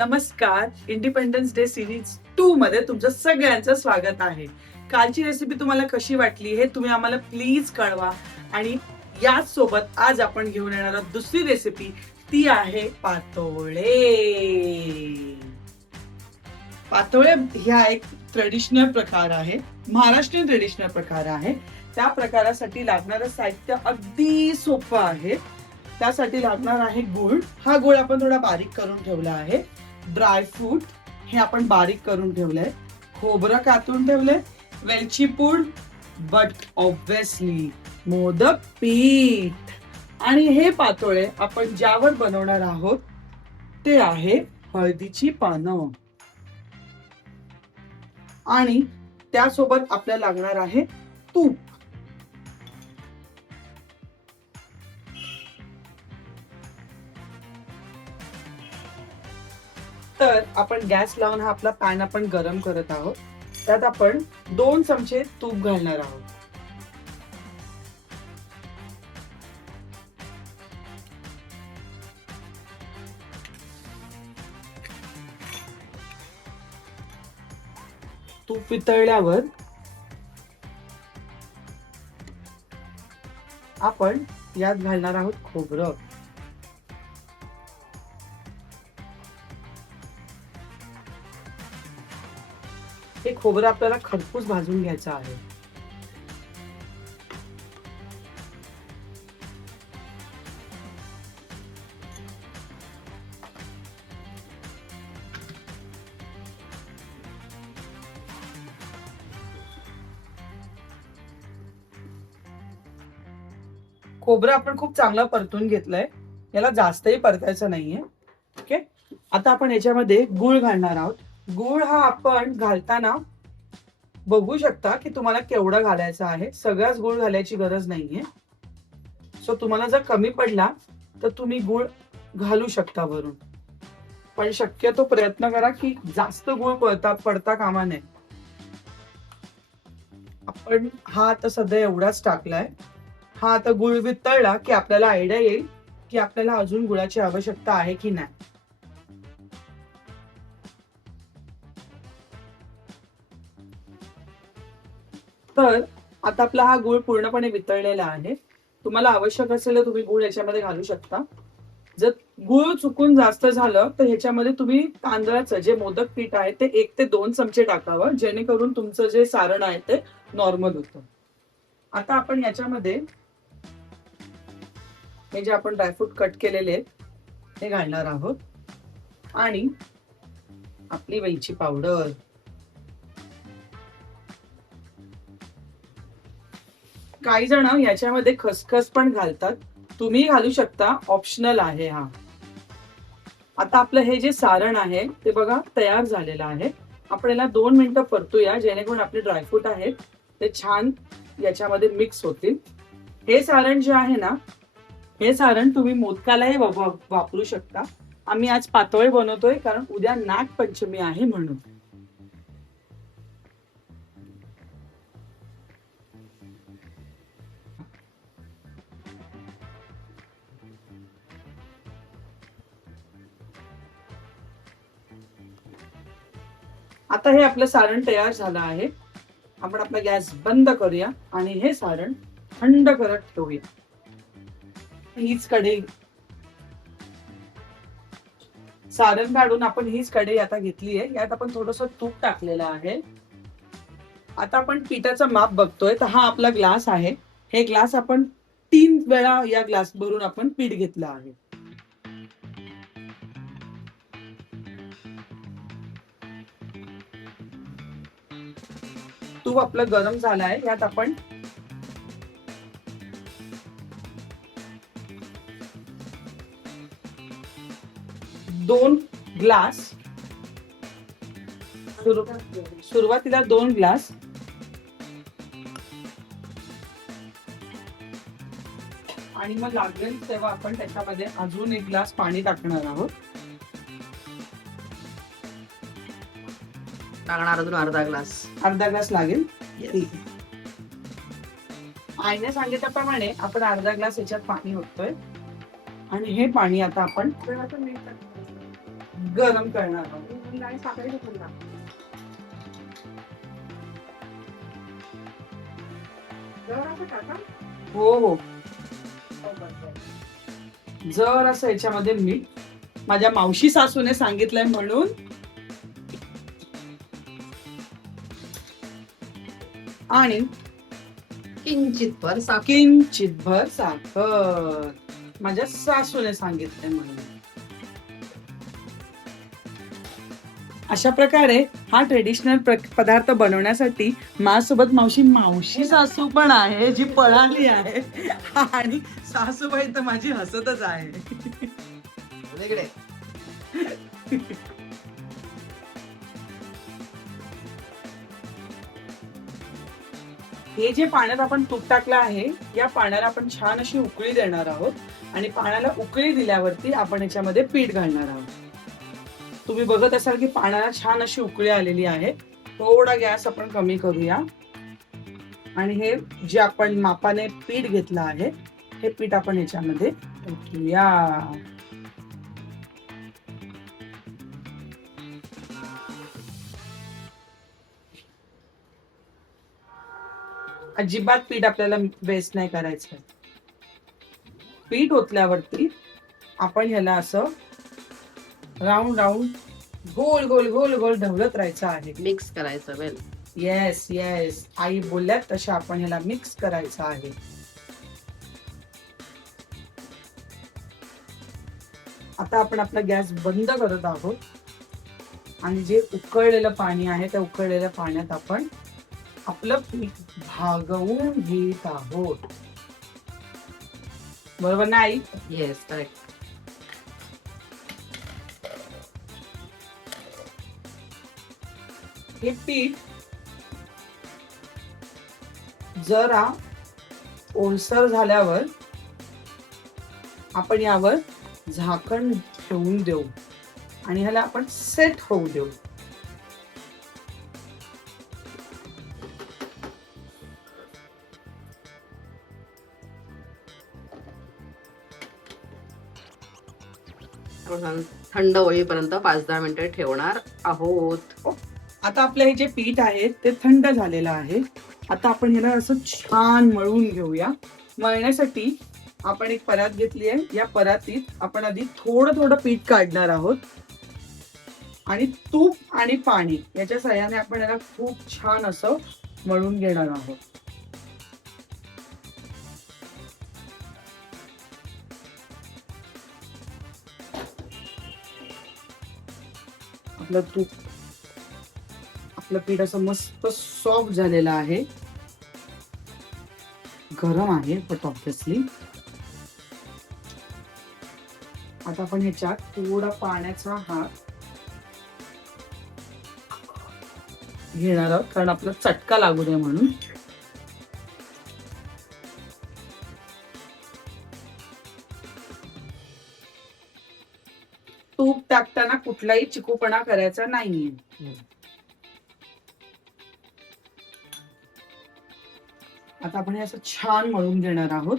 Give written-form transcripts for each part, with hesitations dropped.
नमस्कार. Independence day series 2 मध्ये तुमचं सगळ्यांचं स्वागत आहे. कालची रेसिपी तुम्हाला कशी वाटली हे तुम्ही आम्हाला प्लीज कळवा. आणि याच सोबत आज आपण घेऊन येणार आहोत दुसरी रेसिपी, ती आहे पातोळे. पातोळे ह्या एक ट्रेडिशनल प्रकार आहे, महाराष्ट्रीयन ट्रेडिशनल प्रकार आहे. त्या प्रकारासाठी लागणारं साहित्य अगदी सोपं आहे. त्यासाठी लागणार आहे गुळ. हा गुळ आपण थोडा बारीक करून ठेवला आहे. ड्रायफ्रूट हे आपण बारीक करून ठेवलंय. खोबरं कापून ठेवलंय. वेलची पूड, बट ऑब्विसली मोदक पीठ. आणि हे पातोळे आपण ज्यावर बनवणार आहोत ते आहे हळदीची पानं. आणि त्यासोबत आपल्याला लागणार आहे तूप. तर आपण गॅस लावून हा आपला पॅन आपण गरम करत आहोत. त्यात आपण 2 चमचे तूप घालणार आहोत. तूप वितळल्यावर आपण यात घालणार आहोत खोबरं. हे खोबरं आपल्याला खरपूस भाजून घ्यायचं आहे. खोबरं आपण खूप चांगलं परतून घेतलंय. याला जास्तही परतायचं नाहीये. ओके. आता आपण याच्यामध्ये गुळ घालणार आहोत. गुळ हा आपण घालताना बघू शकता की तुम्हाला केवढा घालायचा आहे. सगळाच गुळ घालायची गरज नाहीये. सो तुम्हाला जर कमी पडला तर तुम्ही गुळ घालू शकता वरून. पण शक्यतो प्रयत्न करा की जास्त गुळ पडता कामा नये. आपण हा आता सध्या एवढाच टाकलाय. हा आता गुळ वितळला की आपल्याला आयडिया येईल की आपल्याला अजून गुळाची आवश्यकता आहे की नाही. तर आता आपला हा गुळ पूर्णपणे वितळलेला आहे. तुम्हाला आवश्यक असेल तर तुम्ही गुळ याच्यामध्ये घालू शकता. जर गुळ चुकून जास्त झालं तर ह्याच्यामध्ये तुम्ही तांदळाचं जे मोदक पीठ आहे ते 1 ते 2 चमचे टाकावं, जेणेकरून तुमचं जे सारण आहे ते नॉर्मल होतं. आता आपण याच्यामध्ये हे जे आपण ड्रायफ्रूट कट केलेले आहेत हे घालणार आहोत. आणि आपली वेलची पावडर, काही जण याच्यामध्ये खसखस पण घालतात. तुम्ही घालू शकता, ऑप्शनल आहे हा. आता आपलं हे जे सारण आहे ते बघा तयार झालेलं आहे. आपण याला 2 मिनिटं परतूया, जेणेकरून आपले ड्रायफ्रूट आहेत ते छान याच्यामध्ये मिक्स होतील. हे सारण जे आहे ना, हे सारण तुम्ही मोदकालाही वापरू शकता. आम्ही आज पातोळे बनवतोय कारण उद्या नागपंचमी आहे म्हणून. आता हे आपलं सारण तयार झालं आहे. आपण आपला गॅस बंद करूया आणि हे सारण थंड करत ठेवूया. हीच कढई, सारण काढून आपण हीच कढई आता घेतली आहे. यात आपण थोडंसं तूप टाकलेलं आहे. आता आपण पिठाचं माप बघतोय. तर हा आपला ग्लास आहे. हे ग्लास आपण 3 वेळा या ग्लास भरून आपण पीठ घेतलं आहे. तूप आपलं गरम झालं आहे. यात आपण दोन ग्लास, सुरुवातीला 2 ग्लास आणि मग लागेल तेव्हा आपण त्याच्यामध्ये अजून 1 ग्लास पाणी टाकणार आहोत. टाकणार अजून अर्धा ग्लास लागेल. ठीक आहे. आईने सांगितल्याप्रमाणे आपण अर्धा ग्लास याच्यात पाणी ओततोय. आणि हे पाणी आता आपण गरम करणार आहोत. हो हो, जर असं याच्यामध्ये मीठ माझ्या मावशी सासूने सांगितलंय म्हणून. आणि किंचितभर साखर. किंचितभर साखर माझ्या सासूने सांगितलंय म्हणून. अशा प्रकारे हा ट्रेडिशनल पदार्थ बनवण्यासाठी माझ्यासोबत मावशी सासू पण आहे, जी पळाली आहे. आणि सासूबाई तर माझी हसतच आहे. वेगळे. हे जे पाण्यात आपण तूप टाकलं आहे, या पाण्याला आपण छान अशी उकळी देणार आहोत. आणि पाण्याला उकळी दिल्यावरती आपण याच्यामध्ये पीठ घालणार आहोत. तुम्ही बघत असाल की पाण्याला छान अशी उकळी आलेली आहे. थोडा गॅस आपण कमी करूया. आणि हे जे आपण मापाने पीठ घेतलं आहे, हे पीठ आपण याच्यामध्ये टाकूया. अजिबात पीठ आपल्याला वेस्ट नाही करायचं. पीठ ओतल्यावरती आपण ह्याला असं राऊंड राऊंड गोल गोल गोल गोल ढवळत राहायचं आहे. मिक्स करायचं. वेल, येस येस, आई बोलल्यात तशा आपण ह्याला मिक्स करायचं आहे. आता आपण आपला गॅस बंद करत आहोत. आणि जे उकळलेलं पाणी आहे, त्या उकळलेल्या पाण्यात आपण आपलं पीठ भागवून घेत आहोत. बरोबर नाही? Yes, correct. हे पीठ जरा ओलसर झाल्यावर आपण यावर झाकण ठेवून देऊ आणि ह्याला आपण सेट होऊ देऊ. थंड होईपर्यंत 5-10 मिनिटं ठेवणार आहोत. आता आपलं हे जे पीठ आहे ते थंड झालेलं आहे. आता आपण ह्याला असं छान मळून घेऊया. मळण्यासाठी आपण एक परात घेतली आहे. या परातीत आपण आधी थोडं थोडं पीठ काढणार आहोत. आणि तूप आणि पाणी याच्या साह्याने आपण याला खूप छान असं मळून घेणार आहोत. आपलं पीठ असं मस्त सॉफ्ट झालेलं आहे. गरम आहे बट ऑब्विसली. आता आपण ह्याच्यात थोडा पाण्याचा हात घेणार आहोत, कारण आपला चटका लागू नये म्हणून. तूप टाकताना कुठलाही चिकूपणा करायचा नाहीये. आता आपण हे असं छान मळून घेणार आहोत.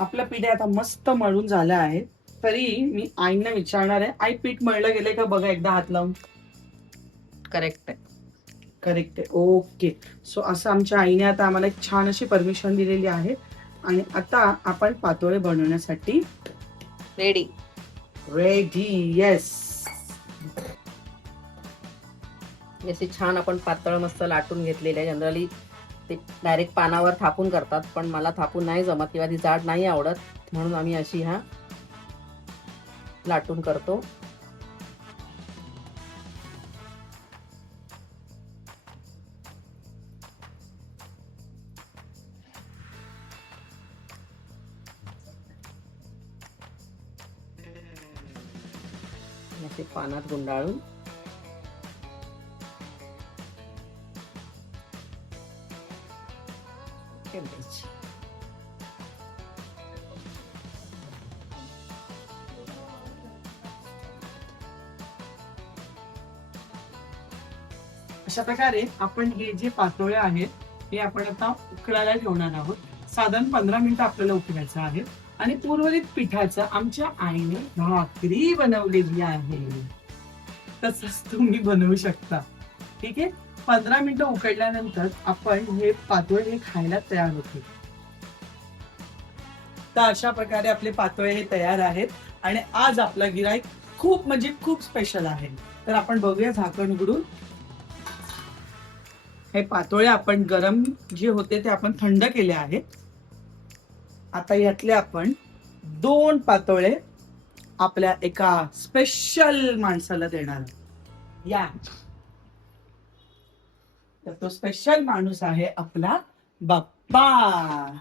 आपलं पीठ आता मस्त मळून झालं आहे. तरी मी आईंना विचारणार आहे, आई पीठ मळलं गेलंय का बघा एकदा हात लावून. करेक्ट आहे. करेक्ट आहे. ओके. सो असं आमच्या आईने आता आम्हाला एक छान अशी परमिशन दिलेली आहे. आणि आता आपण पातोळे बनवण्यासाठी रेडी. येस. जसे छान आपण पातळ मस्त लाटून घेतलेले आहे. जनरली ते डायरेक्ट पानावर थापून करतात, पण मला थापून नाही जमत किंवा ती जाड नाही आवडत, म्हणून आम्ही अशी लाटून करतो. असे पानात गुंडाळून ठेवायची. अशा प्रकारे आपण हे जे पातोळे आहेत हे आपण आता उकळायला ठेवणार आहोत. साधारण 15 मिनिटं आपल्याला उकडायचं आहे. आणि उर्वरित पिठाचं आमच्या आईने भाकरी बनवलेली आहे. तसंच तुम्ही बनवू शकता. ठीक आहे. 15 मिनिटं उकडल्यानंतर आपण हे पातोळे हे खायला तयार होते. तर अशा प्रकारे आपले पातोळे हे तयार आहेत. आणि आज आपला गिराईक खूप म्हणजे खूप स्पेशल आहे. तर आपण बघूया झाकण उघडून. हे पातोळे आपण गरम जे होते ते आपण थंड केले आहेत. आता यातले आपण 2 पातोळे आपल्या एका स्पेशल माणसाला देणार आहोत. या. तर तो स्पेशल माणूस आहे आपला बाप्पा.